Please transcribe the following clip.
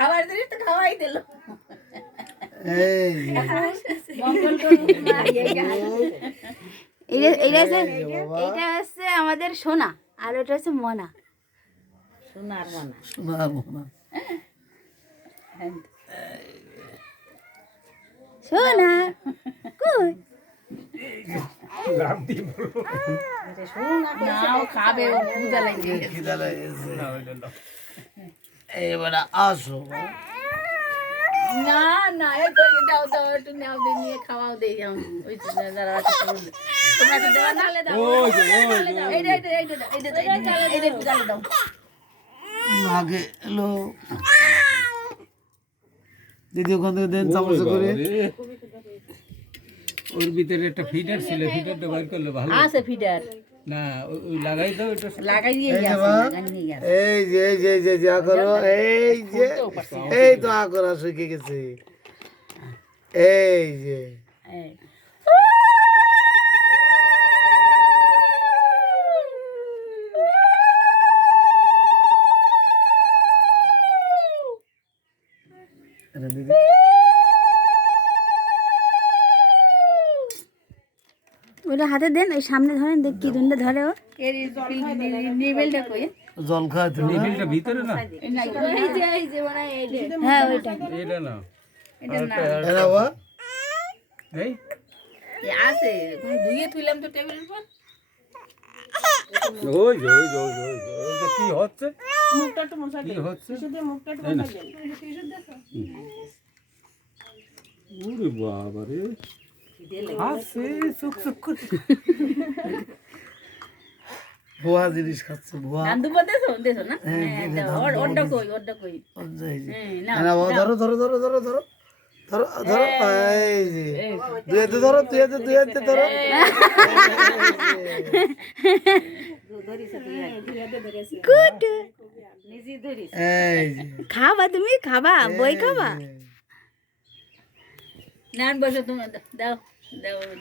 খাবার দিলি তো খাওয়াই দিল। এই মঙ্গল করুন মা, এইটা হচ্ছে আমাদের সোনা, আর ওটা হচ্ছে মনা। সোনার মানা। সোনার মোনা। সোনা কই? নাও খাবে, ও পূজা লাগিয়ে গেছে। খিদা লেগেছে। এবারে আসো না না, এই তো দাও দাও, একটু নাও দিয়ে নিয়ে খাওয়াও দেই আমি। ওই যারা আছে তোমরা একটু দেওয়া না? এইটা এইটা এইটা দাও, এইটা দাও, এইটা একটু জ্বালা দাও। আগে এলো দিদি ওখান থেকে দেন চামচ করে। ওর ভিতরে একটা ফিডার ছিল, ফিডারটা বাইর করলে ভালো। আছে ফিডার না ওই লাগাই দাও এটা। লাগাই দিয়ে এই যে গেছে, মা, লাগাই নিয়ে গেছে। এই যে এই যে এই যে যা করো, এই যে এই তো আ করা শিখে গেছে। এই যে এই এটা দিদি ওটা হাতে দেন, ওই সামনে ধরেন, দেখ কি ধরলে ধরে ও। এর নিবেলটা কই? জল খাওয়াতে না? টেবিলটা ভিতরে না, এই নাই, এই যে মানে এই যে হ্যাঁ ওইটা। এটা না, এটা না, এরা বা এই এই আছে, তুমি ধুইয়ে তুইলাম তো টেবিলের উপর। ওই যে ওই যে ওই যে ওই যে ওই যে কি হচ্ছে, কি হচ্ছে এই না। ওরে বাবা রে, হাসে চুক চুক করে। ভুয়া জিনিস খাচ্ছে, ভুয়া। নান্দু দেছো দেছো না? হ্যাঁ দাও, ওরটা কই, ওরটা কই? এই যে হ্যাঁ না, এরা বা ধরো ধরো ধরো ধরো ধরো ধরো ধরো, এই যে দুই হাতে ধরো, দুই হাতে দুই হাতে ধরো। কুটু নিজে ধরিস। এই যে খাবা, তুমি খাবা, বই খাবা। নান বসে তুমি দাও দাও দাও।